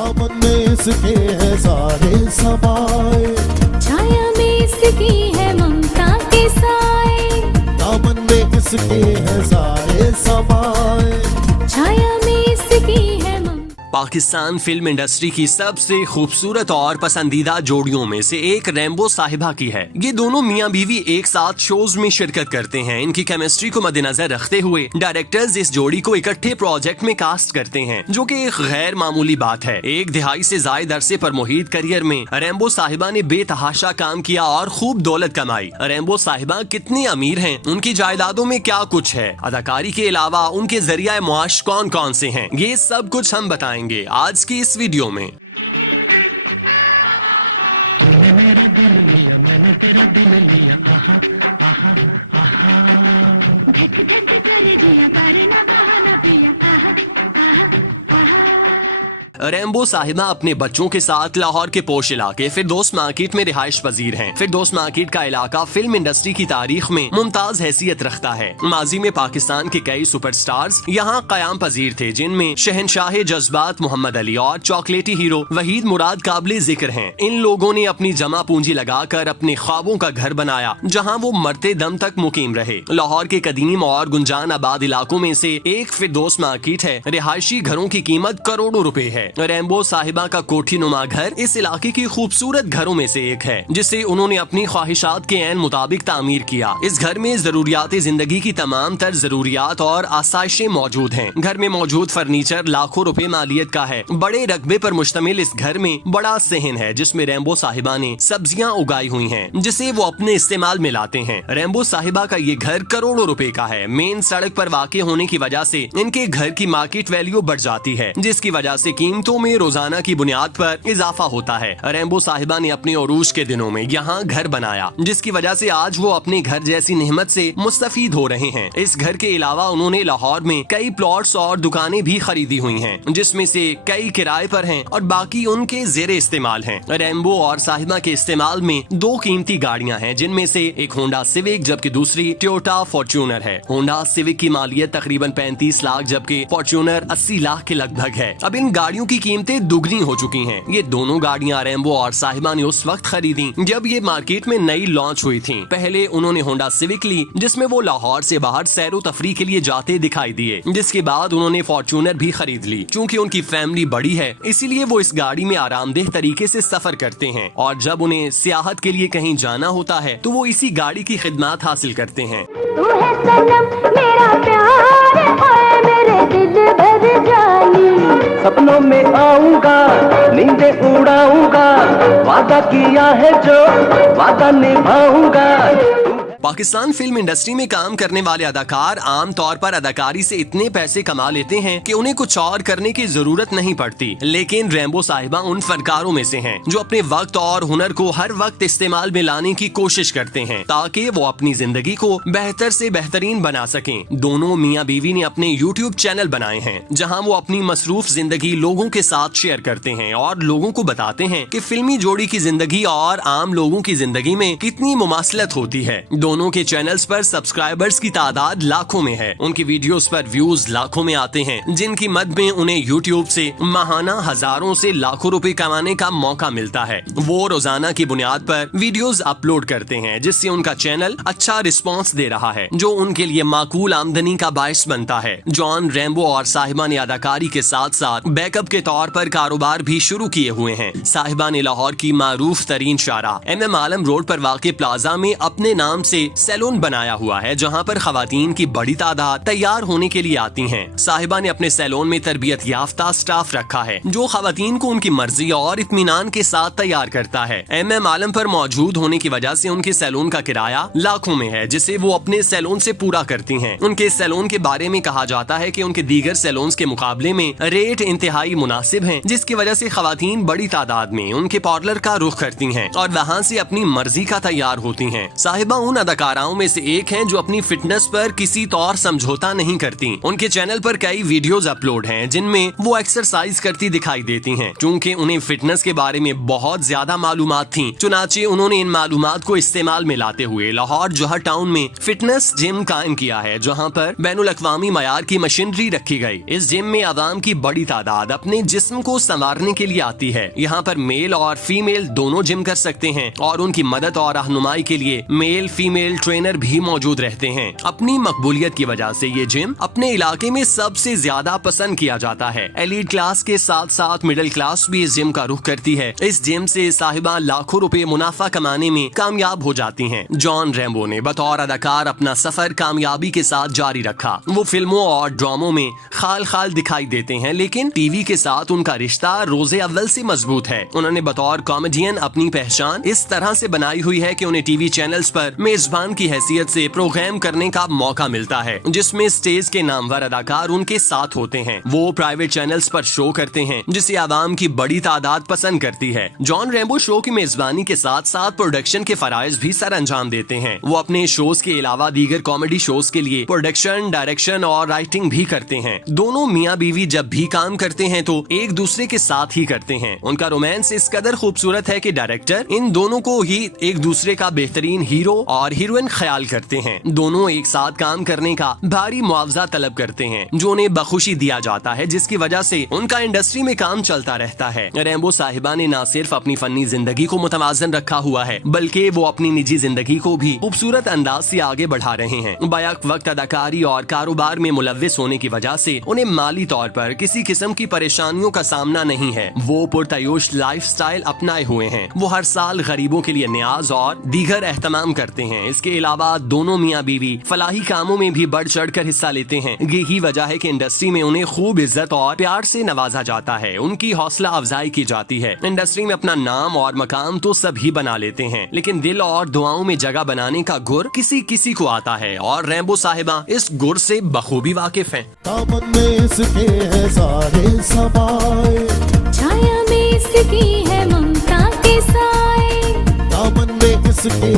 दामन में इसके है सारे समाए, छाया में इसकी है ममता के साए, दामन में इसके है सारे समाए, छाया में इसकी है पाकिस्तान फिल्म इंडस्ट्री की सबसे खूबसूरत और पसंदीदा जोड़ियों में से एक रैम्बो साहिबा की है। ये दोनों मियां बीवी एक साथ शोज में शिरकत करते हैं। इनकी केमिस्ट्री को मद्देनजर रखते हुए डायरेक्टर्स इस जोड़ी को इकट्ठे प्रोजेक्ट में कास्ट करते हैं, जो कि एक गैर मामूली बात है। एक दिहाई से जायद अरसे पर मुहीत करियर में रैम्बो साहिबा ने बेतहाशा काम किया और खूब दौलत कमाई। रैम्बो साहिबा कितनी अमीर हैं, उनकी जायदादों में क्या कुछ है, अदाकारी के अलावा उनके जरिया मुआश कौन कौन से हैं, ये सब कुछ हम बताएंगे आज की इस वीडियो में। रैम्बो साहिबा अपने बच्चों के साथ लाहौर के पोश इलाके फिरदौस मार्केट में रिहाइश पजीर हैं। फिरदौस मार्केट का इलाका फिल्म इंडस्ट्री की तारीख में मुमताज हैसियत रखता है। माजी में पाकिस्तान के कई सुपरस्टार्स यहाँ कयाम पजीर थे, जिनमें शहनशाह जज्बात मोहम्मद अली और चॉकलेटी हीरो वहीद मुराद काबिल जिक्र हैं। इन लोगों ने अपनी जमा पूंजी लगाकर अपने ख्वाबों का घर बनाया, जहाँ वो मरते दम तक मुकीम रहे। लाहौर के कदीम और गुंजान आबाद इलाकों में से एक फिरदौस मार्केट है। रिहायशी घरों की कीमत करोड़ों रुपए है। रैम्बो साहिबा का कोठी नुमा घर इस इलाके की खूबसूरत घरों में से एक है, जिसे उन्होंने अपनी ख्वाहिशात के ऐन मुताबिक तामीर किया। इस घर में जरूरियात जिंदगी की तमाम तर जरूरियात और आसाइशें मौजूद हैं। घर में मौजूद फर्नीचर लाखों रुपए मालियत का है। बड़े रकबे पर मुश्तमिल इस घर में बड़ा सहन है, जिसमें रैम्बो साहिबा ने सब्जियां उगाई हुई हैं, जिसे वो अपने इस्तेमाल में लाते हैं। रैम्बो साहिबा का ये घर करोड़ों रुपए का है। मेन सड़क पर वाक़े होने की वजह से इनके घर की मार्केट वैल्यू बढ़ जाती है, जिसकी वजह से कीमतों में रोजाना की बुनियाद पर इजाफा होता है। रैम्बो साहिबा ने अपने उरूज के दिनों में यहाँ घर बनाया, जिसकी वजह से आज वो अपने घर जैसी नेमत से मुस्तफीद हो रहे हैं। इस घर के अलावा उन्होंने लाहौर में कई प्लॉट्स और दुकानें भी खरीदी हुई हैं, जिसमें से कई किराए पर हैं और बाकी उनके जेरे इस्तेमाल हैं। रैम्बो और साहिबा के इस्तेमाल में दो कीमती गाड़ियां हैं, जिनमें से एक होंडा सिविक जबकि दूसरी टोयोटा फॉर्च्यूनर है। होंडा सिविक की मालियत तकरीबन 35 लाख जबकि फॉर्च्यूनर 80 लाख के लगभग है। अब इन गाड़ियों की कीमतें दुगनी हो चुकी हैं। ये दोनों गाड़ियां रैम्बो और साहिबा ने उस वक्त खरीदी जब ये मार्केट में नई लॉन्च हुई थी। पहले उन्होंने होंडा सिविक ली, जिसमें वो लाहौर से बाहर सैरो तफरी के लिए जाते दिखाई दिए। जिसके बाद उन्होंने फॉर्च्यूनर भी खरीद ली। चूँकि उनकी फैमिली बड़ी है, इसीलिए वो इस गाड़ी में आरामदेह तरीके से सफर करते हैं और जब उन्हें सियाहत के लिए कहीं जाना होता है तो वो इसी गाड़ी की खिदमत हासिल करते हैं। तू है सनम मेरा प्यार, ओए मेरे दिल भर जानी, सपनों में आऊंगा नींदे उड़ाऊंगा, वादा किया है जो वादा निभाऊंगा। पाकिस्तान फिल्म इंडस्ट्री में काम करने वाले अदाकार आम तौर पर अदाकारी से इतने पैसे कमा लेते हैं कि उन्हें कुछ और करने की जरूरत नहीं पड़ती। लेकिन रैम्बो साहिबा उन फनकारों में से हैं जो अपने वक्त और हुनर को हर वक्त इस्तेमाल में लाने की कोशिश करते हैं ताकि वो अपनी जिंदगी को बेहतर से बेहतरीन बना सकें। दोनों मियाँ बीवी ने अपने YouTube चैनल बनाए हैं, जहाँ वो अपनी मसरूफ जिंदगी लोगों के साथ शेयर करते हैं और लोगों को बताते हैं कि फिल्मी जोड़ी की जिंदगी और आम लोगों की जिंदगी में कितनी मुमासलत होती है। दोनों के चैनल्स पर सब्सक्राइबर्स की तादाद लाखों में है। उनकी वीडियोस पर व्यूज लाखों में आते हैं, जिनकी मद में उन्हें यूट्यूब से माहाना हजारों से लाखों रुपए कमाने का मौका मिलता है। वो रोजाना की बुनियाद पर वीडियोस अपलोड करते हैं, जिससे उनका चैनल अच्छा रिस्पॉन्स दे रहा है, जो उनके लिए माकूल आमदनी का बायस बनता है। जॉन रैम्बो और साहिबा ने अदाकारी के साथ साथ बैकअप के तौर पर कारोबार भी शुरू किए हुए हैं। साहिबा ने लाहौर की मारूफ तरीन शारा MM आलम रोड पर वाक़े प्लाजा में अपने नाम से सैलून बनाया हुआ है, जहां पर खवातीन की बड़ी तादाद तैयार होने के लिए आती हैं। साहिबा ने अपने सैलून में तरबियत याफ्ता स्टाफ रखा है, जो खवातीन को उनकी मर्जी और इत्मीनान के साथ तैयार करता है। MM आलम पर मौजूद होने की वजह से उनके सैलून का किराया लाखों में है, जिसे वो अपने सैलून से पूरा करती हैं। उनके सैलून के बारे में कहा जाता है कि उनके दीगर सैलून के मुकाबले में रेट इंतहाई मुनासिब है, जिसकी वजह से खवातीन बड़ी तादाद में उनके पार्लर का रुख करती हैं और वहाँ से अपनी मर्जी का तैयार होती हैं। साहिबा उन अदाकाराओं में से एक हैं जो अपनी फिटनेस पर किसी तौर समझौता नहीं करती। उनके चैनल पर कई वीडियोस अपलोड हैं जिनमें वो एक्सरसाइज करती दिखाई देती हैं। चूंकि उन्हें फिटनेस के बारे में बहुत ज्यादा मालूमात थी, चुनाचे उन्होंने इन मालूमात को इस्तेमाल में लाते हुए लाहौर जौहर टाउन में फिटनेस जिम कायम किया है, जहां पर बैनुल अक़वामी मयार की मशीनरी रखी गई। इस जिम में आवाम की बड़ी तादाद अपने जिस्म को संवारने के लिए आती है। यहाँ पर मेल और फीमेल दोनों जिम कर सकते हैं और उनकी मदद और रहनुमाई के लिए मेल फीमेल ट्रेनर भी मौजूद रहते हैं। अपनी मकबूलियत की वजह से ये जिम अपने इलाके में सबसे ज्यादा पसंद किया जाता है। एलीट क्लास के साथ साथ मिडिल क्लास भी इस जिम का रुख करती है। इस जिम से साहिबा लाखों रुपए मुनाफा कमाने में कामयाब हो जाती हैं। जॉन रैम्बो ने बतौर अदाकार अपना सफर कामयाबी के साथ जारी रखा। वो फिल्मों और ड्रामों में खाल खाल दिखाई देते हैं, लेकिन टीवी के साथ उनका रिश्ता रोजे अव्वल से मजबूत है। उन्होंने बतौर कॉमेडियन अपनी पहचान इस तरह से बनाई हुई है कि उन्हें टीवी चैनल्स पर मेजबान की हैसियत से प्रोग्राम करने का मौका मिलता है, जिसमें स्टेज के नामवर अदाकार उनके साथ होते हैं। वो प्राइवेट चैनल्स पर शो करते हैं जिसे आवाम की बड़ी तादाद पसंद करती है। जॉन रैम्बो शो की मेजबानी के साथ साथ प्रोडक्शन के फराइज भी सर अंजाम देते हैं। वो अपने शोज के अलावा दीगर कॉमेडी शोज के लिए प्रोडक्शन, डायरेक्शन और राइटिंग भी करते हैं। दोनों मियाँ बीवी जब भी काम करते हैं तो एक दूसरे के साथ ही करते हैं। उनका रोमांस इस कदर खूबसूरत है कि डायरेक्टर इन दोनों को ही एक दूसरे का बेहतरीन हीरो और हीरोइन ख्याल करते हैं। दोनों एक साथ काम करने का भारी मुआवजा तलब करते हैं जो उन्हें बखुशी दिया जाता है, जिसकी वजह से उनका इंडस्ट्री में काम चलता रहता है। रैम्बो साहिबा ने न सिर्फ अपनी फनी जिंदगी को मुतवाजन रखा हुआ है, बल्कि वो अपनी निजी जिंदगी को भी खूबसूरत अंदाज से आगे बढ़ा रहे हैं। बैक वक्त अदाकारी और कारोबार में मुलव्विस होने की वजह से उन्हें माली तौर पर किसी किस्म की परेशानियों का सामना नहीं है। वो पुरतयोश लाइफस्टाइल अपनाए हुए हैं। वो हर साल गरीबों के लिए न्याज और दीगर एहतमाम करते हैं। इसके अलावा दोनों मियाँ बीवी फलाही कामों में भी बढ़ चढ़ कर हिस्सा लेते हैं। यही वजह है कि इंडस्ट्री में उन्हें खूब इज्जत और प्यार से नवाजा जाता है। उनकी हौसला अफजाई की जाती है। इंडस्ट्री में अपना नाम और मकाम तो सभी बना लेते हैं, लेकिन दिल और दुआओं में जगह बनाने का गुर किसी किसी को आता है और रैम्बो साहिबा इस गुर से बखूबी वाकिफ हैं। दामन में इसके है सारे समाए, छाया में इसकी है ममता के साए, दामन में इसके